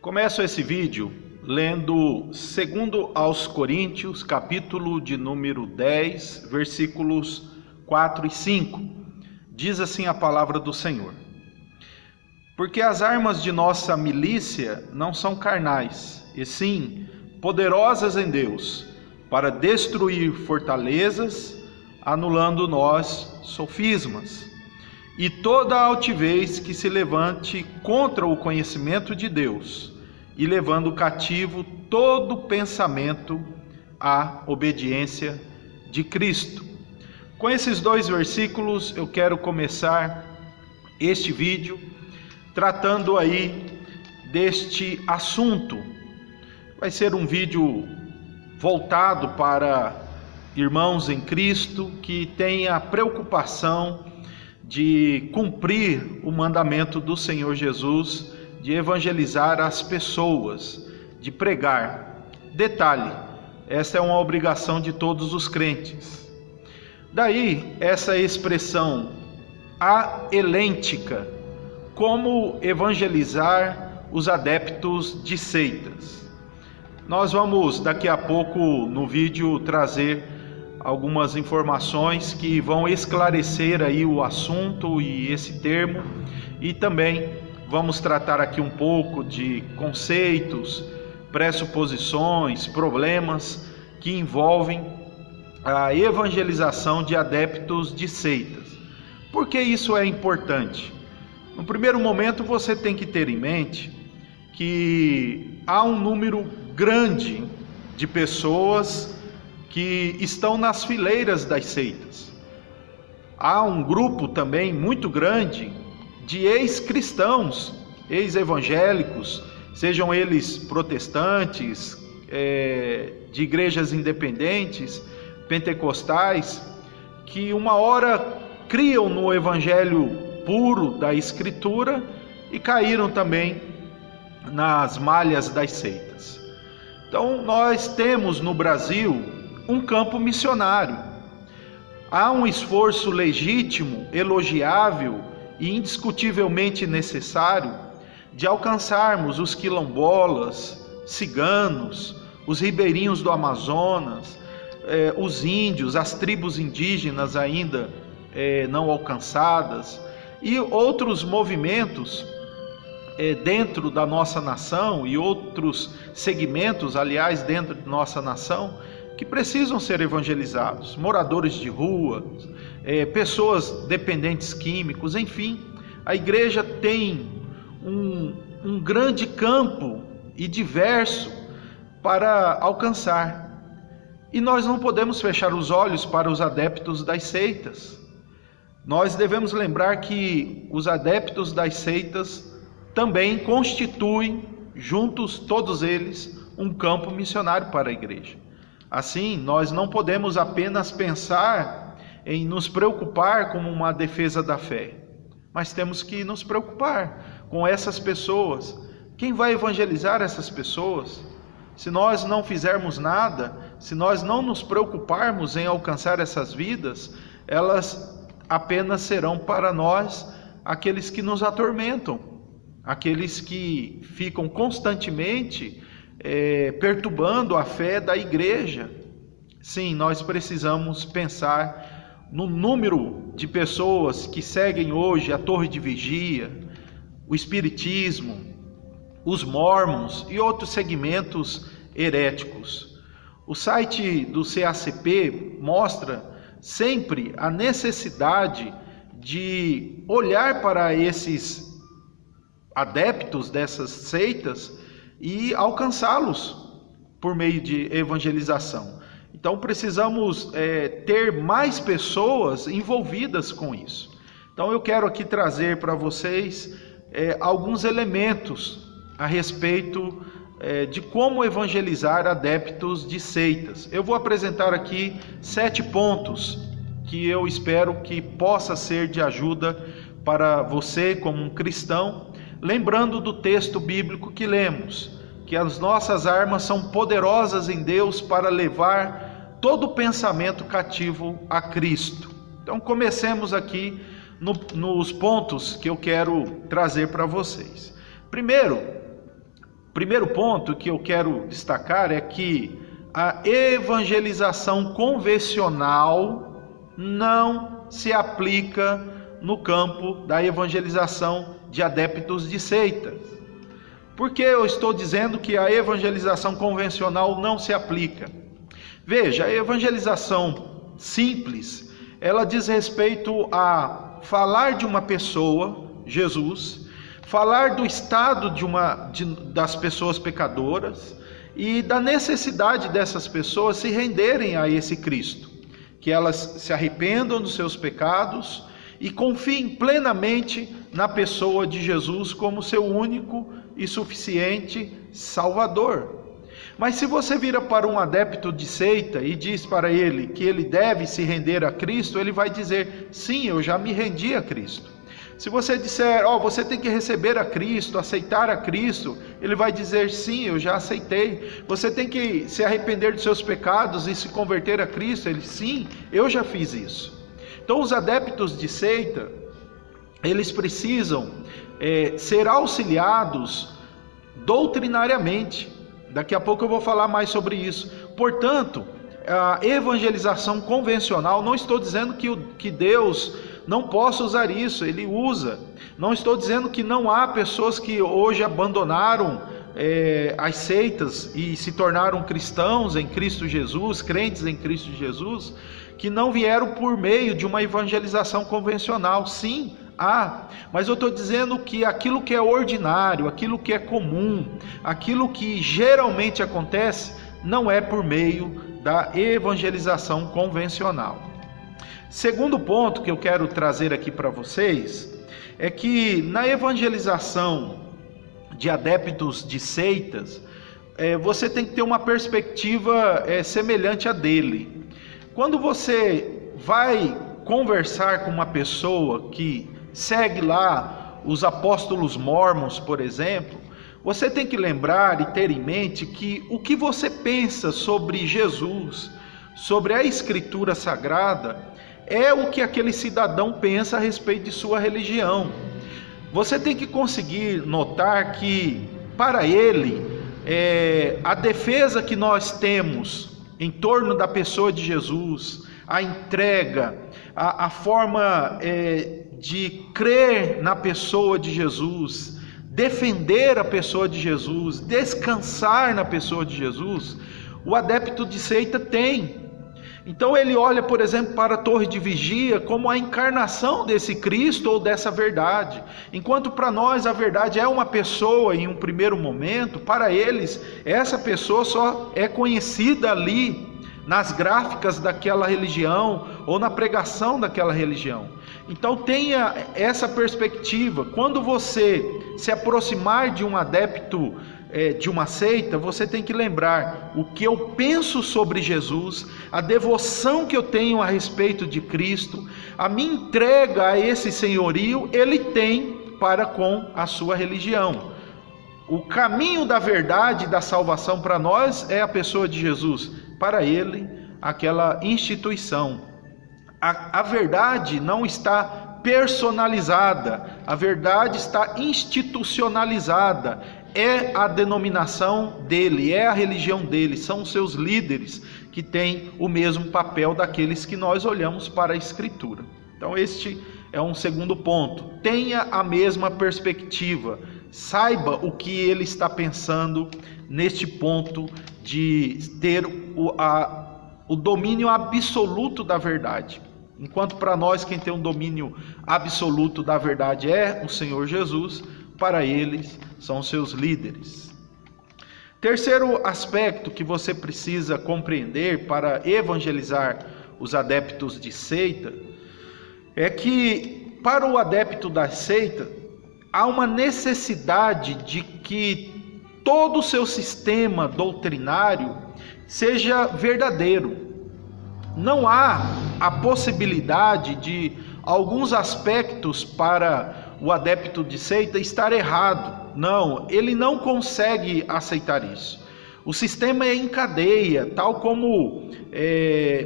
Começo esse vídeo lendo 2 aos Coríntios, capítulo de número 10, versículos 4 e 5. Diz assim a palavra do Senhor: Porque as armas de nossa milícia não são carnais, e sim poderosas em Deus, para destruir fortalezas, anulando nós sofismas, e toda a altivez que se levante contra o conhecimento de Deus, e levando cativo todo pensamento à obediência de Cristo. Com esses dois versículos eu quero começar este vídeo tratando aí deste assunto. Vai ser um vídeo voltado para irmãos em Cristo que têm a preocupação de cumprir o mandamento do Senhor Jesus, de evangelizar as pessoas, de pregar. Detalhe, essa é uma obrigação de todos os crentes. Daí essa expressão aelêntica, como evangelizar os adeptos de seitas. Nós vamos daqui a pouco no vídeo trazer algumas informações que vão esclarecer aí o assunto e esse termo, e também vamos tratar aqui um pouco de conceitos, pressuposições, problemas que envolvem a evangelização de adeptos de seitas. Por que isso é importante? No primeiro momento você tem que ter em mente que há um número grande de pessoas que estão nas fileiras das seitas. Há um grupo também muito grande de ex-cristãos, ex-evangélicos, sejam eles protestantes, de igrejas independentes, pentecostais, que uma hora criam no evangelho puro da Escritura e caíram também nas malhas das seitas. Então nós temos no Brasil um campo missionário. Há um esforço legítimo, elogiável e indiscutivelmente necessário de alcançarmos os quilombolas, ciganos, os ribeirinhos do Amazonas, os índios, as tribos indígenas ainda não alcançadas, e outros movimentos dentro da nossa nação e outros segmentos, aliás, dentro de nossa nação, que precisam ser evangelizados, moradores de rua, pessoas dependentes químicos, enfim. A igreja tem um grande campo e diverso para alcançar. E nós não podemos fechar os olhos para os adeptos das seitas. Nós devemos lembrar que os adeptos das seitas também constituem, juntos todos eles, um campo missionário para a igreja. Assim, nós não podemos apenas pensar em nos preocupar com uma defesa da fé, mas temos que nos preocupar com essas pessoas. Quem vai evangelizar essas pessoas? Se nós não fizermos nada, se nós não nos preocuparmos em alcançar essas vidas, elas apenas serão para nós aqueles que nos atormentam, aqueles que ficam constantemente perturbando a fé da igreja. Sim, nós precisamos pensar no número de pessoas que seguem hoje a Torre de Vigia, o Espiritismo, os Mormons e outros segmentos heréticos. O site do CACP mostra sempre a necessidade de olhar para esses adeptos dessas seitas e alcançá-los por meio de evangelização. Então precisamos ter mais pessoas envolvidas com isso. Então eu quero aqui trazer para vocês alguns elementos a respeito de como evangelizar adeptos de seitas. Eu vou apresentar aqui 7 pontos que eu espero que possa ser de ajuda para você como um cristão, lembrando do texto bíblico que lemos, que as nossas armas são poderosas em Deus para levar todo pensamento cativo a Cristo. Então comecemos aqui nos pontos que eu quero trazer para vocês. Primeiro, Primeiro ponto que eu quero destacar é que a evangelização convencional não se aplica no campo da evangelização de adeptos de seitas. Por que eu estou dizendo que a evangelização convencional não se aplica? Veja, a evangelização simples, ela diz respeito a falar de uma pessoa, Jesus, falar do estado das pessoas pecadoras e da necessidade dessas pessoas se renderem a esse Cristo, que elas se arrependam dos seus pecados e confiem plenamente na pessoa de Jesus como seu único e suficiente Salvador. Mas se você vira para um adepto de seita e diz para ele que ele deve se render a Cristo, ele vai dizer: sim, eu já me rendi a Cristo. Se você disser: você tem que receber a Cristo, aceitar a Cristo, ele vai dizer: sim, eu já aceitei. Você tem que se arrepender dos seus pecados e se converter a Cristo, ele: sim, eu já fiz isso. Então os adeptos de seita, eles precisam ser auxiliados doutrinariamente. Daqui a pouco eu vou falar mais sobre isso. Portanto, a evangelização convencional, não estou dizendo que Deus não possa usar isso, Ele usa. Não estou dizendo que não há pessoas que hoje abandonaram as seitas e se tornaram cristãos em Cristo Jesus, crentes em Cristo Jesus, que não vieram por meio de uma evangelização convencional. Sim, há, mas eu estou dizendo que aquilo que é ordinário, aquilo que é comum, aquilo que geralmente acontece, não é por meio da evangelização convencional. Segundo ponto que eu quero trazer aqui para vocês, é que na evangelização de adeptos de seitas, você tem que ter uma perspectiva semelhante à dele. Quando você vai conversar com uma pessoa que segue lá os apóstolos mórmons, por exemplo, você tem que lembrar e ter em mente que o que você pensa sobre Jesus, sobre a Escritura Sagrada, é o que aquele cidadão pensa a respeito de sua religião. Você tem que conseguir notar que, para ele, a defesa que nós temos em torno da pessoa de Jesus, a entrega, a forma de crer na pessoa de Jesus, defender a pessoa de Jesus, descansar na pessoa de Jesus, o adepto de seita tem. Então ele olha, por exemplo, para a torre de vigia como a encarnação desse Cristo ou dessa verdade. Enquanto para nós a verdade é uma pessoa em um primeiro momento, para eles essa pessoa só é conhecida ali nas gráficas daquela religião ou na pregação daquela religião. Então tenha essa perspectiva. Quando você se aproximar de um adepto de uma seita, você tem que lembrar o que eu penso sobre Jesus, a devoção que eu tenho a respeito de Cristo, a minha entrega a esse senhorio, ele tem para com a sua religião. O caminho da verdade e da salvação para nós é a pessoa de Jesus, para ele, aquela instituição. A verdade não está personalizada, a verdade está institucionalizada. É a denominação dele, é a religião dele, são os seus líderes que têm o mesmo papel daqueles que nós olhamos para a Escritura. Então este é um segundo ponto. Tenha a mesma perspectiva, saiba o que ele está pensando neste ponto de ter o domínio absoluto da verdade. Enquanto para nós quem tem um domínio absoluto da verdade é o Senhor Jesus, para eles são seus líderes. Terceiro aspecto que você precisa compreender para evangelizar os adeptos de seita é que para o adepto da seita há uma necessidade de que todo o seu sistema doutrinário seja verdadeiro. Não há a possibilidade de alguns aspectos para o adepto de seita estar errado. Não, ele não consegue aceitar isso. O sistema é em cadeia, tal como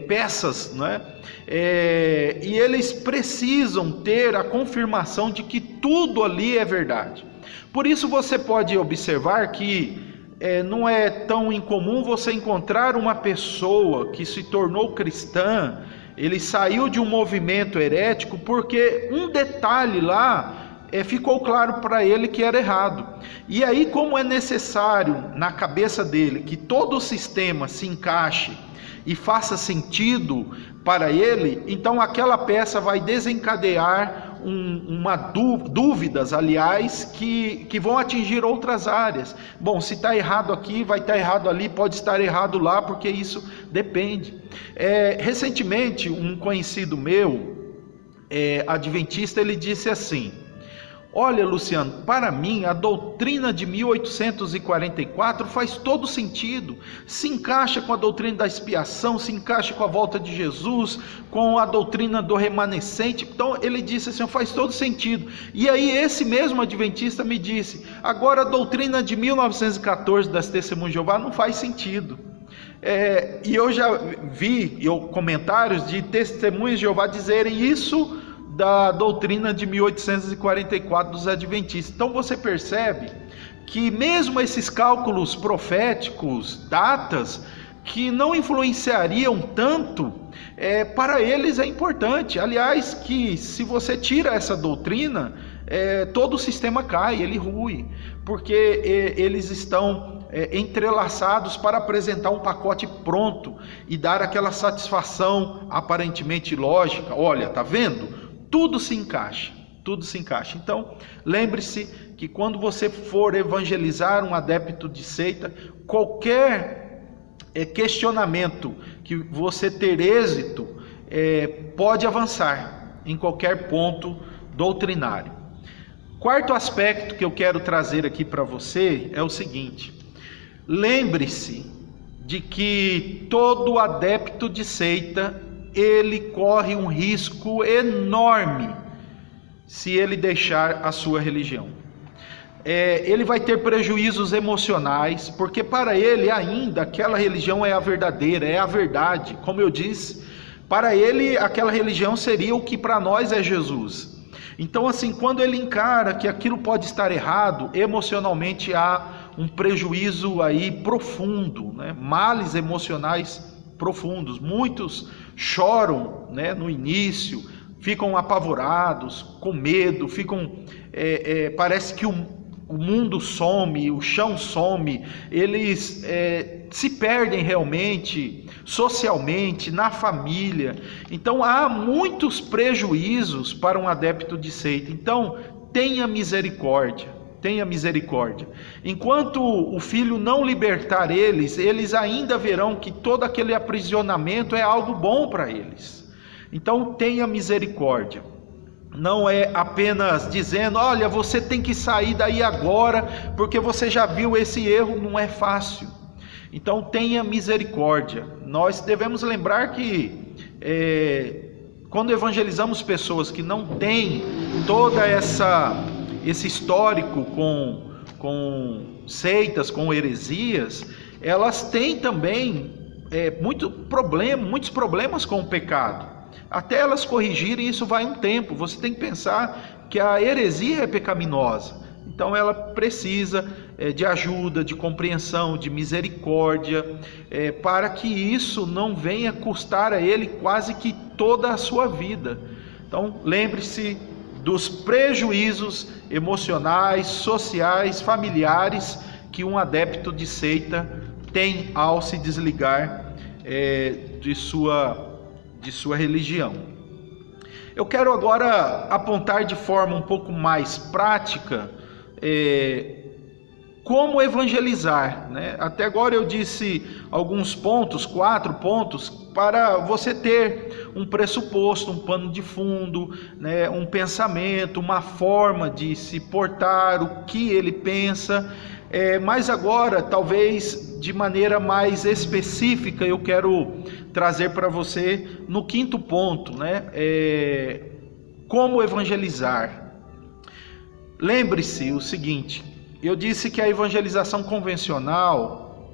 peças, né? E eles precisam ter a confirmação de que tudo ali é verdade. Por isso você pode observar que não é tão incomum você encontrar uma pessoa que se tornou cristã, ele saiu de um movimento herético porque um detalhe lá ficou claro para ele que era errado. E aí, como é necessário na cabeça dele que todo o sistema se encaixe e faça sentido para ele, então aquela peça vai desencadear dúvidas, aliás, que vão atingir outras áreas. Bom, se está errado aqui, vai estar errado ali, pode estar errado lá, porque isso depende. Recentemente, um conhecido meu, adventista, ele disse assim: olha, Luciano, para mim a doutrina de 1844 faz todo sentido, se encaixa com a doutrina da expiação, se encaixa com a volta de Jesus, com a doutrina do remanescente. Então ele disse assim, faz todo sentido. E aí esse mesmo adventista me disse, agora a doutrina de 1914 das Testemunhas de Jeová não faz sentido. E eu já vi comentários de Testemunhas de Jeová dizerem isso da doutrina de 1844 dos adventistas. Então você percebe que mesmo esses cálculos proféticos, datas, que não influenciariam tanto, para eles é importante. Aliás, que se você tira essa doutrina, todo o sistema cai, ele rui, porque eles estão entrelaçados para apresentar um pacote pronto e dar aquela satisfação aparentemente lógica. Olha, tá vendo? Tudo se encaixa, tudo se encaixa. Então, lembre-se que quando você for evangelizar um adepto de seita, qualquer questionamento que você ter êxito, pode avançar em qualquer ponto doutrinário. Quarto aspecto que eu quero trazer aqui para você é o seguinte: lembre-se de que todo adepto de seita, ele corre um risco enorme se ele deixar a sua religião. Ele vai ter prejuízos emocionais, porque para ele ainda aquela religião é a verdadeira, é a verdade. Como eu disse, para ele aquela religião seria o que para nós é Jesus. Então assim, quando ele encara que aquilo pode estar errado, emocionalmente há um prejuízo aí profundo, né? Males emocionais profundos. Muitos choram, né, no início, ficam apavorados, com medo, parece que o mundo some, o chão some, eles se perdem realmente, socialmente, na família. Então há muitos prejuízos para um adepto de seita. Então tenha misericórdia. Tenha misericórdia. Enquanto o Filho não libertar eles ainda verão que todo aquele aprisionamento é algo bom para eles. Então tenha misericórdia. Não é apenas dizendo, olha, você tem que sair daí agora, porque você já viu esse erro, não é fácil. Então tenha misericórdia. Nós devemos lembrar que quando evangelizamos pessoas que não têm toda esse histórico com seitas, com heresias, elas têm também muitos problemas com o pecado. Até elas corrigirem, isso vai um tempo. Você tem que pensar que a heresia é pecaminosa. Então ela precisa de ajuda, de compreensão, de misericórdia, para que isso não venha custar a ele quase que toda a sua vida. Então lembre-se dos prejuízos emocionais, sociais, familiares que um adepto de seita tem ao se desligar de sua religião. Eu quero agora apontar de forma um pouco mais prática como evangelizar, né? Até agora eu disse alguns pontos, 4 pontos, para você ter um pressuposto, um pano de fundo, né? Um pensamento, uma forma de se portar, o que ele pensa. Mas agora, talvez de maneira mais específica, eu quero trazer para você no 5º ponto, né? Como evangelizar. Lembre-se o seguinte: eu disse que a evangelização convencional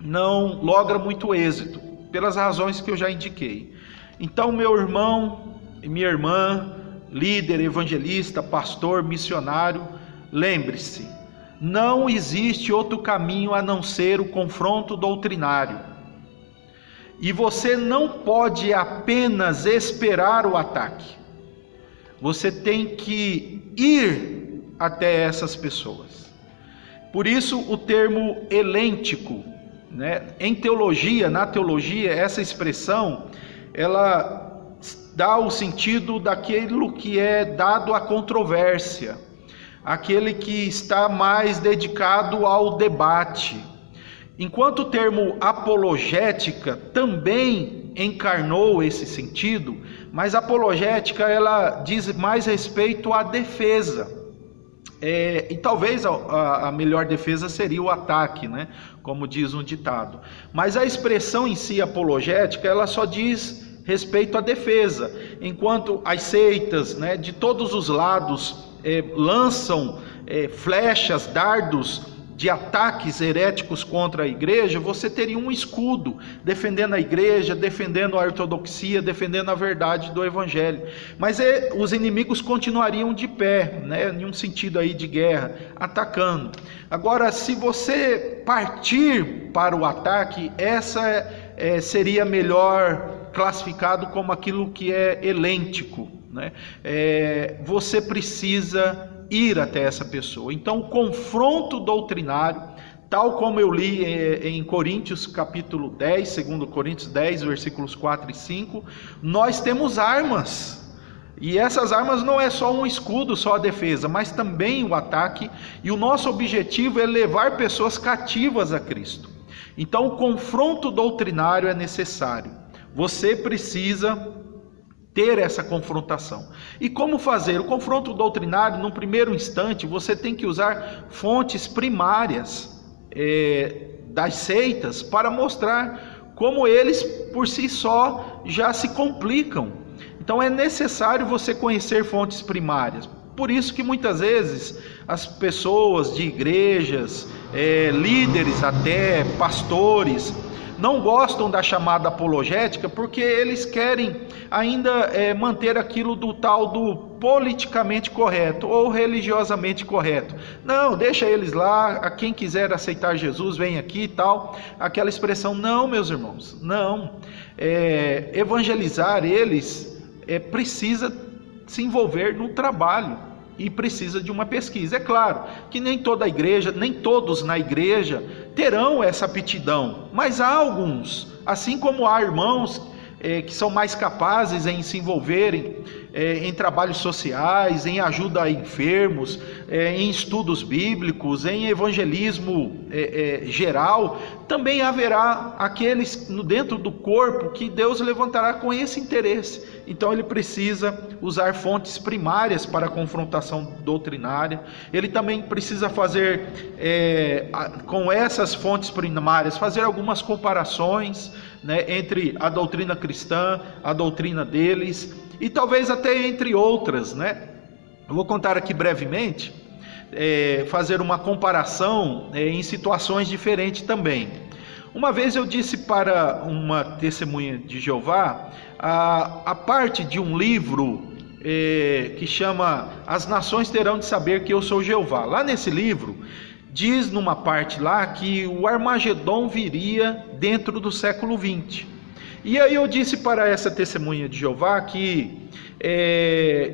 não logra muito êxito, pelas razões que eu já indiquei. Então, meu irmão e minha irmã, líder, evangelista, pastor, missionário, lembre-se, não existe outro caminho a não ser o confronto doutrinário. E você não pode apenas esperar o ataque. Você tem que ir até essas pessoas. Por isso o termo helêntico, né? Em teologia, na teologia, essa expressão, ela dá o sentido daquilo que é dado à controvérsia, aquele que está mais dedicado ao debate. Enquanto o termo apologética também encarnou esse sentido, mas a apologética ela diz mais respeito à defesa. E talvez a melhor defesa seria o ataque, né? Como diz um ditado. Mas a expressão em si, apologética, ela só diz respeito à defesa, enquanto as seitas, né, de todos os lados lançam flechas, dardos de ataques heréticos contra a igreja, você teria um escudo defendendo a igreja, defendendo a ortodoxia, defendendo a verdade do evangelho. Mas os inimigos continuariam de pé, né, em um sentido aí de guerra, atacando. Agora, se você partir para o ataque, essa seria melhor classificado como aquilo que é helêntico, né? Você precisa ir até essa pessoa. Então, o confronto doutrinário, tal como eu li em Coríntios capítulo 10, 2 Coríntios 10, versículos 4 e 5, nós temos armas. E essas armas não é só um escudo, só a defesa, mas também o ataque. E o nosso objetivo é levar pessoas cativas a Cristo. Então, o confronto doutrinário é necessário. Você precisa ter essa confrontação. E como fazer? O confronto doutrinário, no primeiro instante, você tem que usar fontes primárias das seitas para mostrar como eles, por si só, já se complicam. Então é necessário você conhecer fontes primárias. Por isso que muitas vezes as pessoas de igrejas, líderes até, pastores, não gostam da chamada apologética porque eles querem ainda manter aquilo do tal do politicamente correto ou religiosamente correto. Não, deixa eles lá, a quem quiser aceitar Jesus vem aqui e tal, aquela expressão. Não, meus irmãos, não. Evangelizar eles precisa se envolver no trabalho e precisa de uma pesquisa. É claro que nem toda a igreja, nem todos na igreja terão essa aptidão, mas há alguns, assim como há irmãos que são mais capazes em se envolverem em trabalhos sociais, em ajuda a enfermos, em estudos bíblicos, em evangelismo geral. Também haverá aqueles dentro do corpo que Deus levantará com esse interesse. Então ele precisa usar fontes primárias para a confrontação doutrinária. Ele também precisa fazer, com essas fontes primárias, fazer algumas comparações, né, entre a doutrina cristã, a doutrina deles, e talvez até entre outras, né? Eu vou contar aqui brevemente, fazer uma comparação em situações diferentes também. Uma vez eu disse para uma testemunha de Jeová a parte de um livro que chama As Nações Terão de Saber que Eu Sou Jeová. Lá nesse livro diz numa parte lá que o Armagedon viria dentro do século 20. E aí eu disse para essa testemunha de Jeová que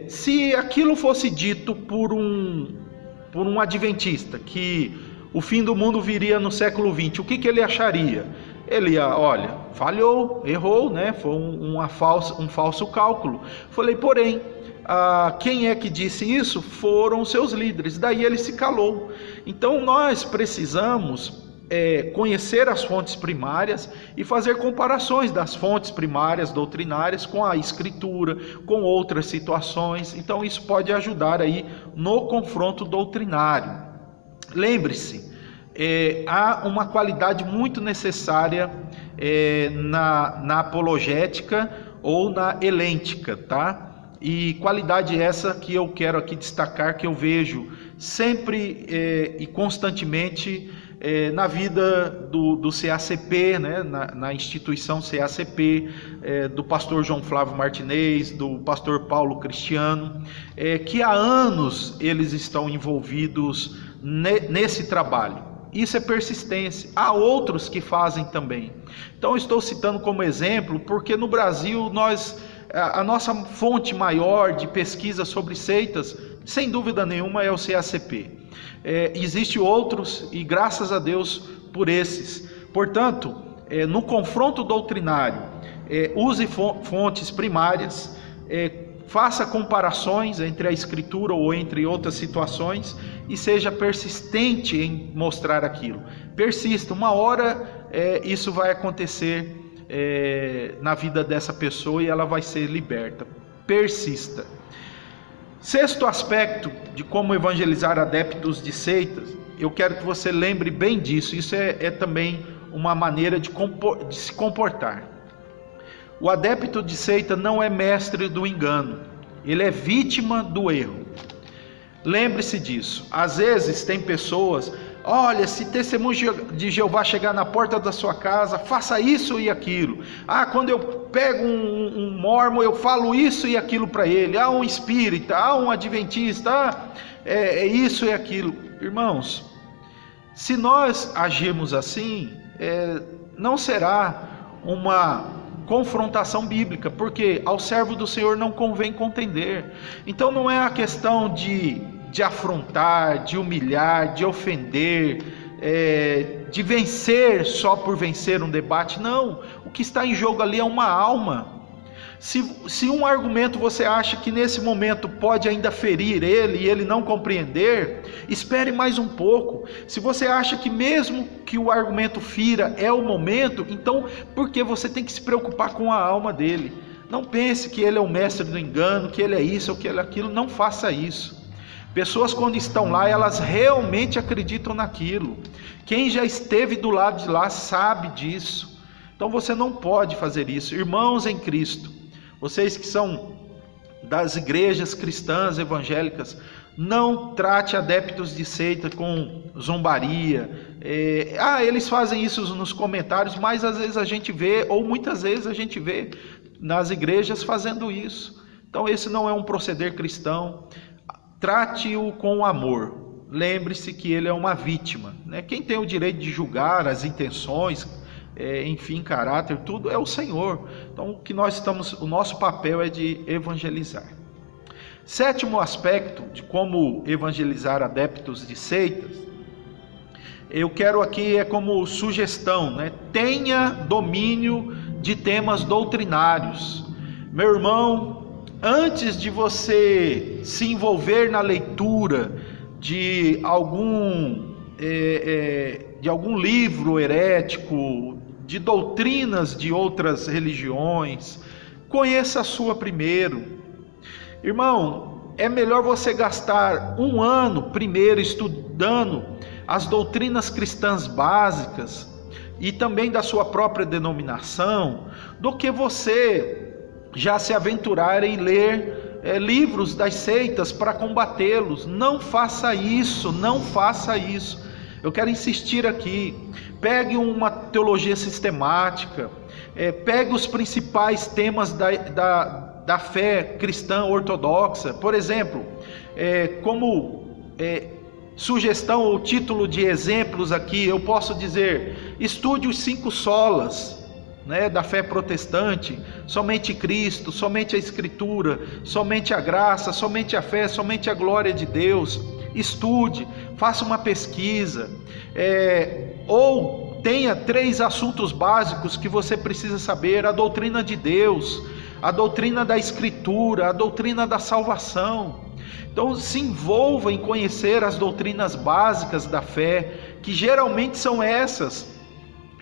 se aquilo fosse dito por um adventista, que o fim do mundo viria no século 20, o que ele acharia? Ele ia, olha, falhou, errou, né? Foi um falso cálculo. Falei, porém, quem é que disse isso? Foram os seus líderes. Daí ele se calou. Então nós precisamos conhecer as fontes primárias e fazer comparações das fontes primárias doutrinárias com a escritura, com outras situações. Então isso pode ajudar aí no confronto doutrinário. Lembre-se, há uma qualidade muito necessária na apologética ou na helêntica, tá? E qualidade essa que eu quero aqui destacar, que eu vejo sempre e constantemente na vida do CACP, né, na instituição CACP, do pastor João Flávio Martinez, do pastor Paulo Cristiano, que há anos eles estão envolvidos nesse trabalho. Isso é persistência. Há outros que fazem também. Então, estou citando como exemplo porque no Brasil a nossa fonte maior de pesquisa sobre seitas, sem dúvida nenhuma, é o CACP. Existem outros e graças a Deus por esses. Portanto, no confronto doutrinário, use fontes primárias, faça comparações entre a Escritura ou entre outras situações e seja persistente em mostrar aquilo. Persista, uma hora isso vai acontecer na vida dessa pessoa e ela vai ser liberta. Persista. Sexto aspecto de como evangelizar adeptos de seitas, eu quero que você lembre bem disso. Isso é também uma maneira de se comportar. O adepto de seita não é mestre do engano, ele é vítima do erro. Lembre-se disso. Às vezes tem pessoas, olha, se testemunho de Jeová chegar na porta da sua casa, faça isso e aquilo. Quando eu pego um mormon, eu falo isso e aquilo para ele. Um espírita, um adventista, isso e aquilo. Irmãos, se nós agirmos assim, não será uma confrontação bíblica, porque ao servo do Senhor não convém contender. Então não é a questão de afrontar, de humilhar, de ofender, de vencer só por vencer um debate. Não, o que está em jogo ali é uma alma. Se um argumento você acha que nesse momento pode ainda ferir ele e ele não compreender, espere mais um pouco. Se você acha que mesmo que o argumento fira é o momento, então por que você tem que se preocupar com a alma dele? Não pense que ele é o mestre do engano, que ele é isso ou que ele é aquilo. Não faça isso. Pessoas quando estão lá, elas realmente acreditam naquilo. Quem já esteve do lado de lá sabe disso. Então você não pode fazer isso. Irmãos em Cristo, vocês que são das igrejas cristãs evangélicas, não trate adeptos de seita com zombaria. Eles fazem isso nos comentários, mas às vezes a gente vê, ou muitas vezes a gente vê nas igrejas fazendo isso. Então esse não é um proceder cristão. Trate-o com amor. Lembre-se que ele é uma vítima, né? Quem tem o direito de julgar as intenções, enfim, caráter, tudo é o Senhor. Então o nosso papel é de evangelizar. Sétimo aspecto de como evangelizar adeptos de seitas, eu quero aqui como sugestão, né? Tenha domínio de temas doutrinários. Meu irmão, antes de você se envolver na leitura de algum livro herético, de doutrinas de outras religiões, conheça a sua primeiro. Irmão, é melhor você gastar um ano primeiro estudando as doutrinas cristãs básicas e também da sua própria denominação, do que você já se aventurar em ler livros das seitas para combatê-los. Não faça isso, não faça isso. Eu quero insistir aqui, pegue uma teologia sistemática, pegue os principais temas da fé cristã ortodoxa. Por exemplo, como sugestão ou título de exemplos aqui, eu posso dizer, estude os 5 solas, né, da fé protestante: somente Cristo, somente a Escritura, somente a graça, somente a fé, somente a glória de Deus. Estude, faça uma pesquisa, ou tenha 3 assuntos básicos que você precisa saber: a doutrina de Deus, a doutrina da Escritura, a doutrina da salvação. Então se envolva em conhecer as doutrinas básicas da fé, que geralmente são essas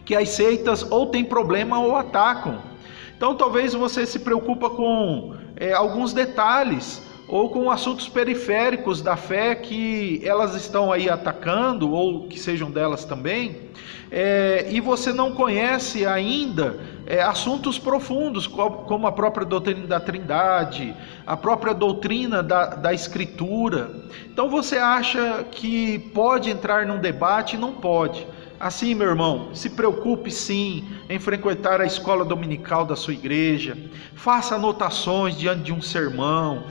que as seitas ou têm problema ou atacam. Então talvez você se preocupa com alguns detalhes, ou com assuntos periféricos da fé que elas estão aí atacando, ou que sejam delas também, e você não conhece ainda assuntos profundos, como a própria doutrina da Trindade, a própria doutrina da Escritura. Então você acha que pode entrar num debate? Não pode. Assim, meu irmão, se preocupe sim em frequentar a escola dominical da sua igreja, faça anotações diante de um sermão,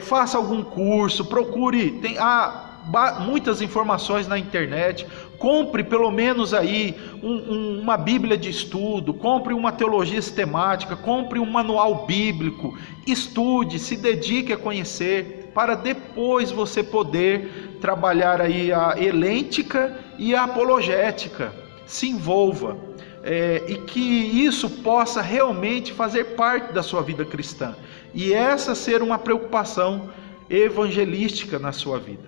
faça algum curso, procure, há muitas informações na internet, compre pelo menos aí uma Bíblia de estudo, compre uma teologia sistemática, compre um manual bíblico, estude, se dedique a conhecer, para depois você poder trabalhar aí a helêntica e a apologética. Se envolva, e que isso possa realmente fazer parte da sua vida cristã, e essa ser uma preocupação evangelística na sua vida.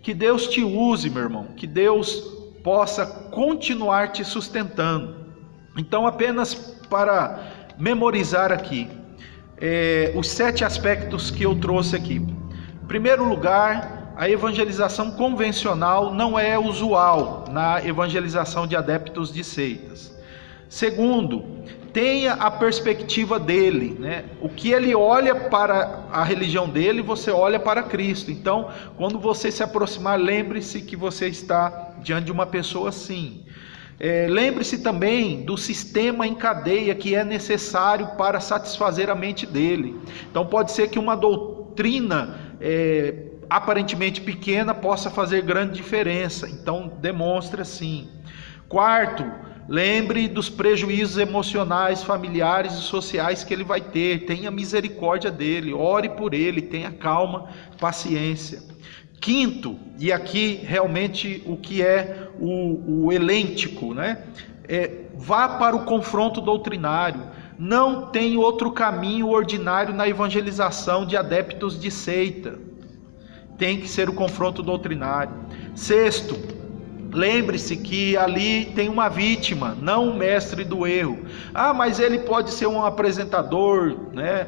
Que Deus te use, meu irmão, que Deus possa continuar te sustentando. Então, apenas para memorizar aqui, os 7 aspectos que eu trouxe aqui. Em primeiro lugar, a evangelização convencional não é usual na evangelização de adeptos de seitas. Segundo, tenha a perspectiva dele, né? O que ele olha para a religião dele, você olha para Cristo. Então, quando você se aproximar, lembre-se que você está diante de uma pessoa assim. Lembre-se também do sistema em cadeia que é necessário para satisfazer a mente dele. Então, pode ser que uma doutrina aparentemente pequena possa fazer grande diferença. Então, demonstre assim. Quarto, lembre dos prejuízos emocionais, familiares e sociais que ele vai ter. Tenha misericórdia dele, ore por ele, tenha calma, paciência. Quinto, e aqui realmente o que é o helêntico, né? Vá para o confronto doutrinário. Não tem outro caminho ordinário na evangelização de adeptos de seita. Tem que ser o confronto doutrinário. Sexto, lembre-se que ali tem uma vítima, não um mestre do erro. Mas ele pode ser um apresentador, né,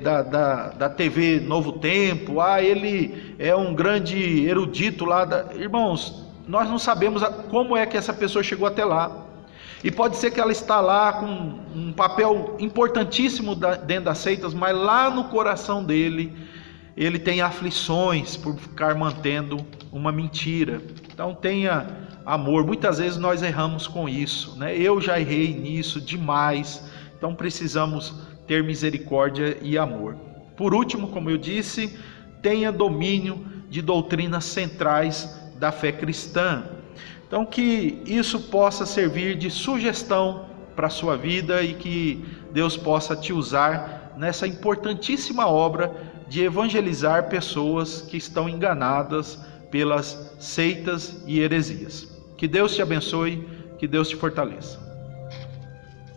da TV Novo Tempo. Ele é um grande erudito lá. Irmãos, nós não sabemos como é que essa pessoa chegou até lá. E pode ser que ela está lá com um papel importantíssimo dentro das seitas, mas lá no coração dele, ele tem aflições por ficar mantendo uma mentira. Então tenha amor. Muitas vezes nós erramos com isso, né? Eu já errei nisso demais. Então precisamos ter misericórdia e amor. Por último, como eu disse, tenha domínio de doutrinas centrais da fé cristã. Então que isso possa servir de sugestão para a sua vida e que Deus possa te usar nessa importantíssima obra de evangelizar pessoas que estão enganadas pelas seitas e heresias. Que Deus te abençoe, que Deus te fortaleça.